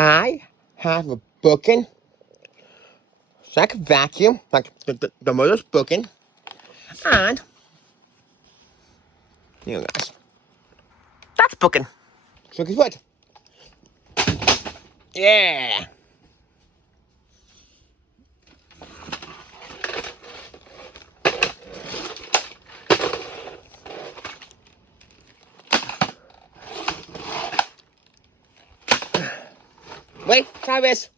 I have a booking. So I can vacuum, like the motor's booking. And, you guys, that's booking. So guess what? Yeah. Wait, try this.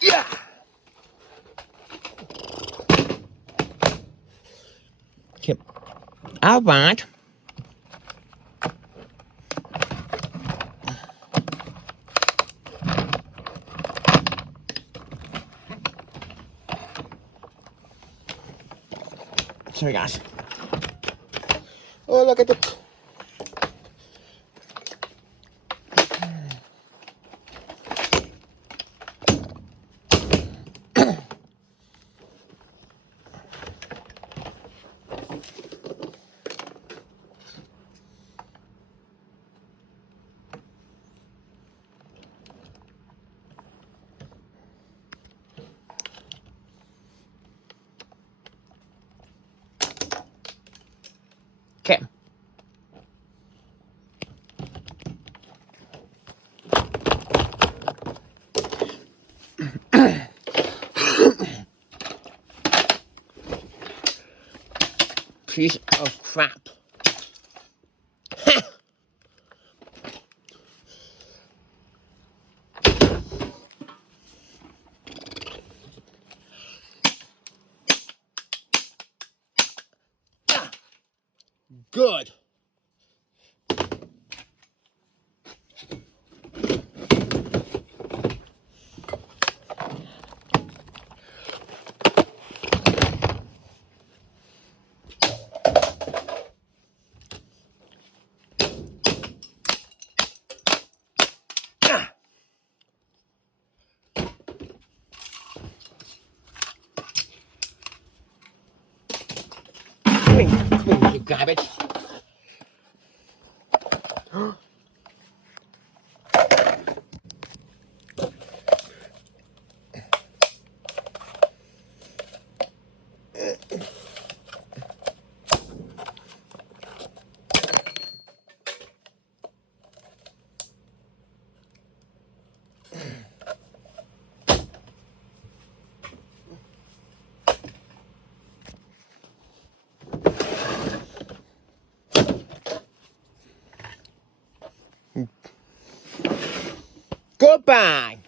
Yeah. Okay. I want sorry guys. Oh, look at the okay. Piece of crap. Good. Come here, you garbage. Goodbye.